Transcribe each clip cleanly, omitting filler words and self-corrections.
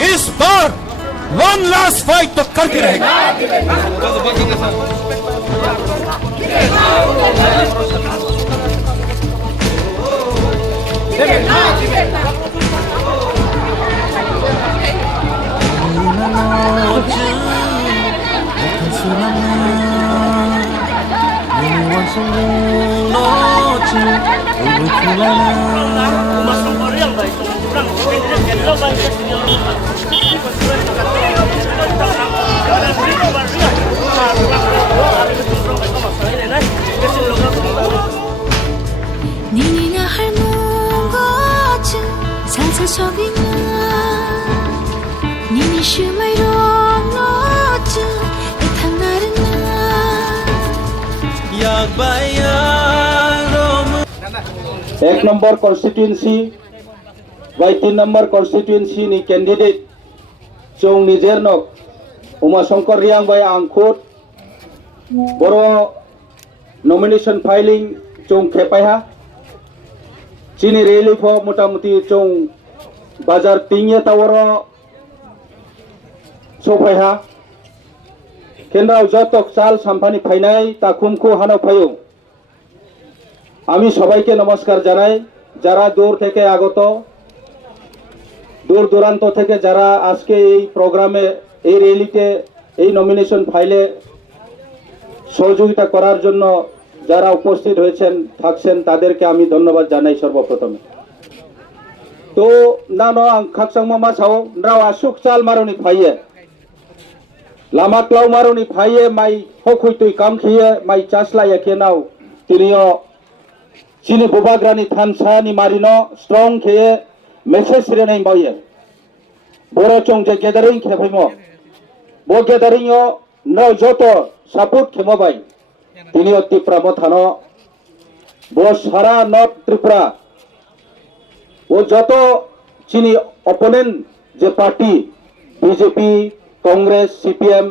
इस बार one last fight तो करके रहेगा। 니니가 할멈 같은 사사적이나 니니 shumai로 너트 에탕나르나 एक नंबर कन्स्टिट्युएन्सी बाय 3 नंबर कन्स्टिट्युएन्सी नि कैंडिडेट जों निजेरनो उमाशंकर रियांग बाय आंखुद बरो नॉमिनेशन फाइलिंग जों खेपायहा चिनी रेली फो मोटामुटी जों बाजार तिंगे तावरो सोफायहा केन्द्राव जतक चाल साम्फानी फाइनाय ताकुमखु हानो फायो আমি সবাইকে নমস্কার জানাই যারা দূর থেকে আগত দূর দূরান্ত থেকে যারা আজকে এই প্রোগ্রামে এই র্যালিতে এই নমিনেশন ফাইলে সহযোগিতা করার জন্য যারা উপস্থিত হয়েছেন থাকছেন তাদেরকে আমি ধন্যবাদ জানাই সর্বপ্রথমে তো না ন আং খাকসাং মামা সাও নাও আসুক চাল মারনি ফাইয়ে লামা ক্লাউ মারনি ফাইয়ে মাই হকুই তুই কাম খিয়ে মাই চাসলাইয়া কে নাও তিনিও চিনি বুবাগ্রানি থানসানি মারিনো স্ট্রং খেয়ে মেসেজ রেনাই বয়ে বড় চং যে গ্যাদারিং খেফাইমো বো গ্যাদারিং ও ন যত সাপোর্ট খেমবাই তিনি ত্রিপুরা মথানো বো সারা নর্থ ত্রিপুরা ও যত চিনি অপোনেন্ট যে পার্টি বিজেপি কংগ্রেস সিপিএম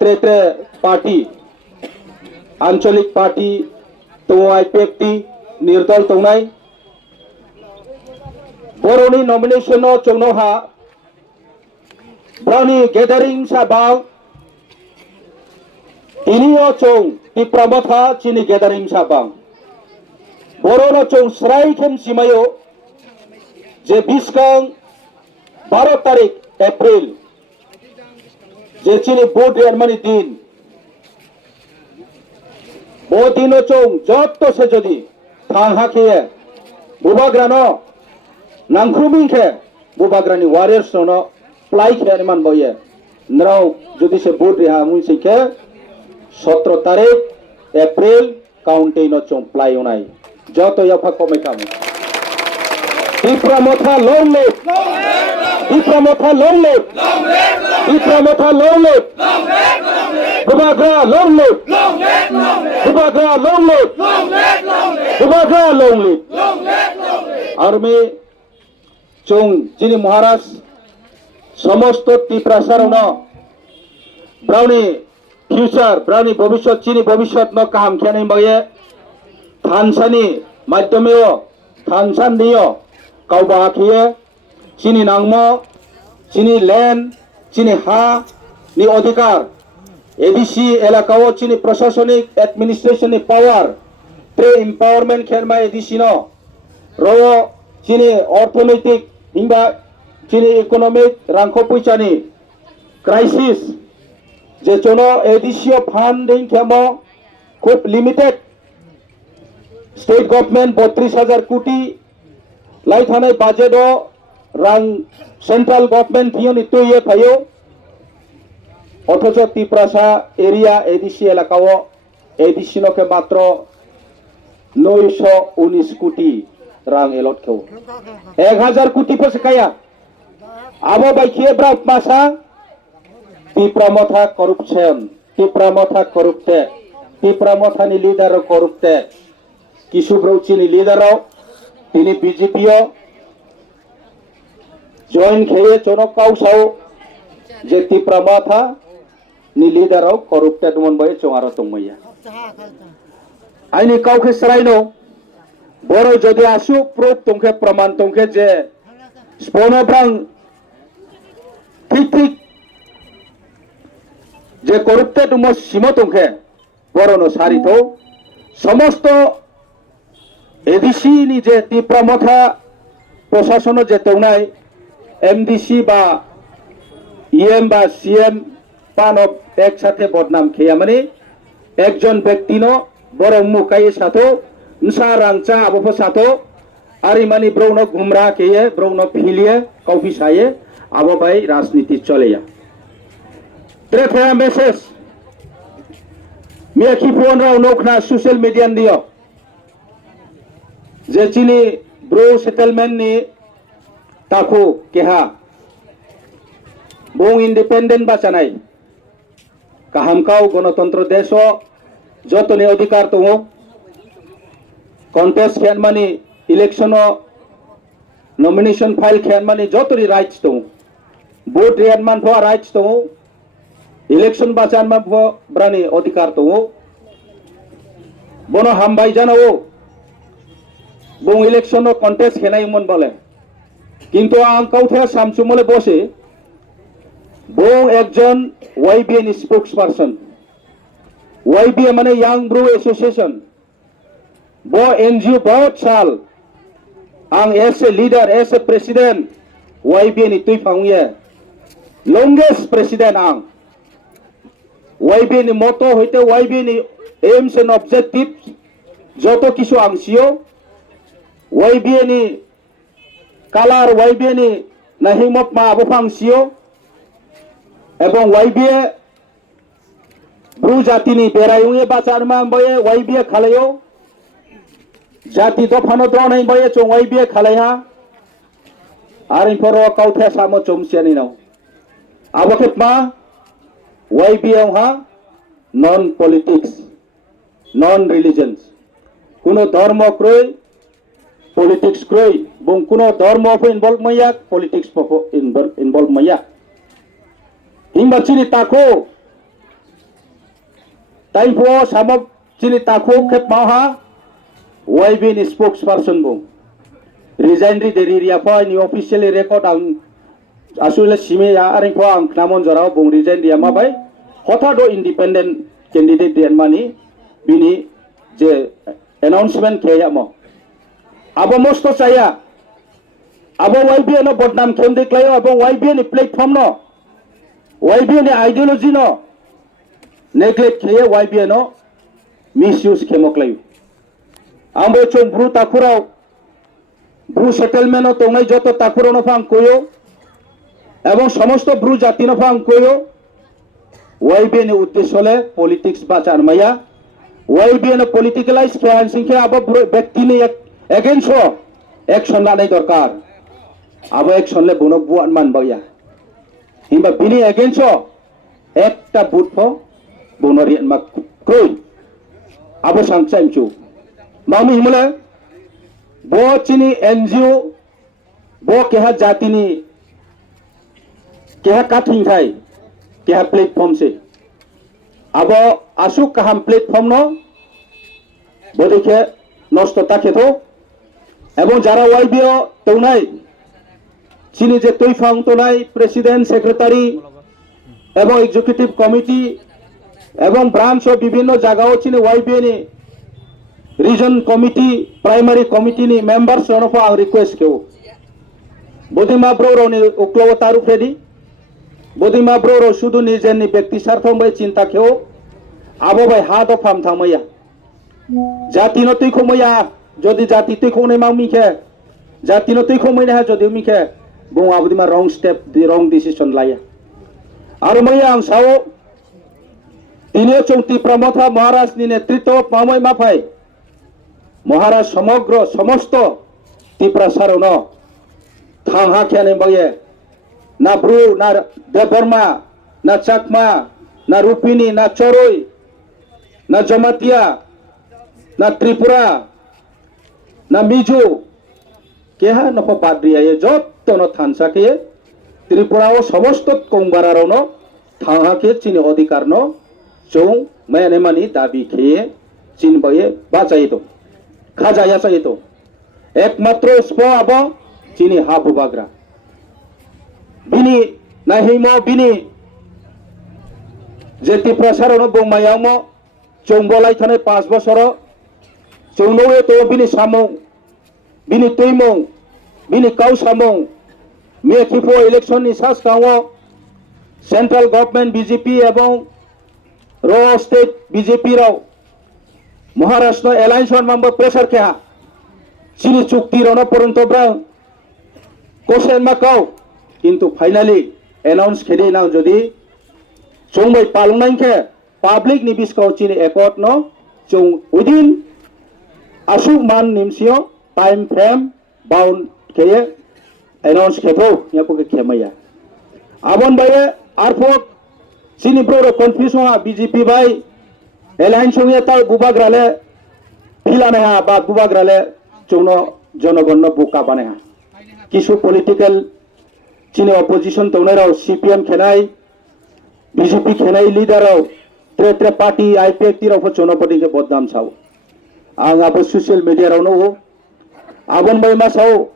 ত্রে ত্রে পার্টি আঞ্চলিক পার্টি তো আইপিএফটি निर्दल तंगनाय बर'नि नमिनेशन चौनहा ब्राउनी गेदारिंग साबाव इनियो चौ तिप्रामथा चिनी गेदारिंग साबाव बर'नो चौ स्राय खेम सिमायो जे 20 गं 12 तारिख एप्रिल जे चिनी भोट एरमानी दिन बो दिनो चौ जत से जदि थांहाखे बुबाग्रानो नांख्रुमिंखे बुबाग्रानी वारियर्स नो प्लाई खेर मान बये नराव जदि से भोट रेहा मुंसिके 17 तारिख एप्रिल काउंटे नो चों प्लाई उनाय जत यफा कमेकाम Tripura long live Tripura long live Tripura long live Bubagra long live Bubagra long live Bubagra long live army চং যিনি মহারাজ সমস্ত ত্রিপ্রাসারণ ব্রাউনি ফিউচার ব্রাউনি ভবিষ্যৎ চিনি ভবিষ্যৎ ন কাহাম খেয়ানি বয়ে থানসানি মাধ্যমেও থানসান দিও কাউবা আখিয়ে চিনি নাংমো চিনি ল্যান্ড চিনি হা নি অধিকার এডিসি এলাকাও চিনি প্রশাসনিক অ্যাডমিনিস্ট্রেশন পাওয়ার প্রে এম্পাওয়ারমেন্ট খেরমা এডিসি ন র চিনি অর্থনৈতিক কিংবা চিনি ইকোনমিক রাংখো পয়সানি ক্রাইসিস যে জন্য এডিসিও ফান্ডিং খেমো খুব লিমিটেড স্টেট গভর্নমেন্ট 32,000 কোটি লাই थानाय बाजेट रां सेंट्रल गवर्नमेंट फियोनि तुये फायो अथच तिप्रासा एरिया एडिसी एलाकाओ एडिसिनो के मात्र 919 कोटी रां एलट खेव 1000 कोटी फसकाया आबो बाइखिए ब्राउट मासा तिप्रामथा करप्टे तिप्रामथानि लिडार करप्टे किशु ब्रौचिनि लिडाराव তিনি বিজেপিও জয়েন খেয়ে চনকাও সাও যে ত্রিপ্রামথা নি লিডারাও করপ্টেড মন বয়ে চঙারো তংমাইয়া আইনি কাউকে সরাইনো বড় যদি আসু প্রুফ তংকে প্রমাণ তংকে যে স্পনব্রাং ঠিক যে করুপ্টেড উম সিমো তংखे বরনো সারিত সমস্ত এডিসি नि যে তীব্রমথা প্রশাসন যে তংনাই এমডিসি বা ইএম বা সিএম পানো একসাথে বদনাম খেয়া মানে একজন ব্যক্তি ন বড় মুখাই সাথে নসা রাংচা আবফ সাথে আরি মানি ব্রৌন ঘুমরা খেয়ে ব্রৌন ফিলিয়ে কফি সায়ে আবো ভাই রাজনীতি চলেয়া त्रेफाया मेसेज मिया खिफोन राव नोखना सोशल मीडिया दियो जे चिनी ब्रो सेटलमेंट नि ताखो केहा बों इंडिपेंडेंट बाचानाय काहामकाव गणतंत्र देशो जतने अधिकार दङ कन्टेस्ट खेनमानि इलेक्शन नमिनेशन फाइल खेनमानि जतनि राइट्स दङ भोट रेनमान फो राइट्स दङ इलेक्शन बाचान मा ब्रानि अधिकार दङ बनो हामबाय जानावो बं इलेक्शन कन्टेस्ट खेनायमोन बले किन्तु आं काउथाया सामसुमले बसे बं एकजन वाईबीए नि स्पोक्स पार्सन वाईबीए माने यांग ब्रू एसोसिएशन बो एनजीओ बहुत साल आं as a leader as a president YBA नि तुइफांगिए लंगेस्ट प्रेसिडेंट आं वाईबीए नि मतो होइते वाईबीए नि एम्स एंड ऑब्जेक्टिव्स जतो किछु आंसियो वाईबीए नि कालार वाईबीए नि नाहिमप मा आबफांसियो एवं वाईबीए ब्रू जातिनि बेरायुंगे बाचारमा बये वाईबीए खालायो जाति दफानो दनै बये चों वाईबीए खालाया आरिन फरो काउथे सामो चोमसियानि नाव आबखेपमा वाईबीए हा नन पॉलिटिक्स नन रिलीजन्स कुनो धर्म क्रय पॉलिटिक्स क्रय बुं कुनो धर्म फो इनवॉल्व मैया पॉलिटिक्स फो इनवॉल्व मैया हिंबा चिनि ताको ताइफो सामब चिनि ताको खेपमा हा वाईबीए नि स्पोक्स पर्सन बुं रिजाइन रि देरिया फो नि ऑफिशियली रेकर्ड आं आसुले सिमेया आरिखो आं नामन जराव बुं रिजाइन दिया माबाय हथादो इंडिपेंडेंट कैंडिडेट देन मानि बिनि जे अनाउंसमेंट खेयामो आबो मस्त चाया आबो वाईबीए न बदनाम खेम देखलायो आबो वाईबीए नि प्लेटफॉर्म न वाईबीए नि आइडियोलॉजी न नेग्लेक्ट खेये वाईबीए न मिसयूज खेमकलायो आंबो चों ब्रू ताकुराव ब्रू सेटलमेंट न तंगनाय जत ताकुराव न फां कोयो एवं समस्त ब्रू जाति न फां कोयो वाईबीए नि उद्देश्यले पॉलिटिक्स बाचान माया वाईबीए न पॉलिटिकलाइज खेयान सिंखे आबो व्यक्ति नि एगेंस्ट एक्शन लानाय दरकार आबो एक्शन ले बुनो बुआन मान बाया हिंबा बिनि एगेंस्ट एकटा बुट फो बुनो रियन मा क्रोय आबो सांचाइमचु मामी हिमले बो चिनी एनजीओ बो केहा जातिनि केहा काथिं थाय केहा प्लेटफॉर्म से अब आसु काहाम प्लेटफॉर्म न बदेखे नष्ट ताकेथो एवं जारा वाईबीए तौनाय चिनी जे तैफां तौनाय प्रेसिडेंट सेक्रेटारी एवं एग्जीक्यूटिव कमिटी एवं ब्रांच ऑफ विभिन्न जगह चिनी वाईबीए नि रीजन कमिटी प्राइमरी कमिटी नि मेंबर्स रनफो आं रिक्वेस्ट केव बदिमा ब्रोरनि उक्लव तारु फेदी बदिमा ब्रोरो शुद्ध निजेनि व्यक्ति स्वार्थम बाय चिंता खेव आबो बाय हा दफाम थामैया जाति न तैखो मैया जदि जाति तैखो नै माव मिखे जाति न तैखो मैना हा जदि मिखे बुं आबदिमा रंग स्टेप दि रंग डिसिजन लाया आरो मैया आं सावो तिनियो चौंति प्रमथा महाराज नि नेतृत्व पामै माफाय महाराज समग्र समस्त तिप्रासारो न थांहा खेने बाये ना ब्रू ना देवबर्मा ना चाकमा ना रुपिनी ना चरोई ना जमातिया ना त्रिपुरा ना मिजो केहा नफो पाद्रिया ये जत्तो न थानसा के त्रिपुरा ओ समस्त कंबारारो न थांहा के चिनि अधिकार न चौ मैने मानी दाबी खेये चिन बये बाचाई तो खाजाया चाहिए तो एकमात्र स्पो अब चिनी हा भूभाग्रा बिनी naihimo bini je tiprasarano bongmayamo chongbolai thane 5 bosoro chongnowe to bini samong bini tuimong bini kau samong mekipo election ni sas kawo central government BJP এবং র স্টেট বিজেপি রাও মহারাষ্ট্র এলায়েন্সর মাম্ব প্রেসার কেহা চিনি চুক্তি রণ পর্যন্ত ব্রাং কোশেন মাকাও কিন্তু ফাইনালি অ্যানাউন্স খেলি নাও যদি চংবাই পালংনাইকে public নি বিস্কাও চিনি একট ন চং উইদিন আসুক মান নিমসিও টাইম ফ্রেম বাউন্ড খেয়ে অ্যানাউন্স খেতো ইয়াপকে খেমাইয়া abon baye arfok sini bro confusion ha bjp bai alliance songe ta bubagrale hilane ha ba bubagrale chungno jonogonno buka bane ha kisu political chini opposition tonero cpm khenai bjp khenai leader ro tre party ipec tiro fo chonopati ke bodam chau ang abo social media ro no abon baye ma chau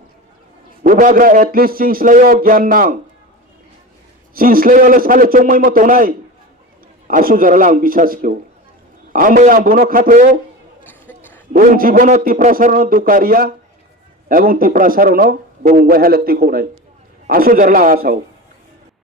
bubagra at least chingslayo gyan nang সিনসলেলে সালে চংমাই মতো নাই আসু জরালা আং বিশ্বাস কেউ আমি আং বনো খাতো বং জীবন তিপ্রাসারণ দুকারিয়া এবং তিপ্রাসারণ বং ওয়াহালে তিকো নাই আসু জরালা আসাও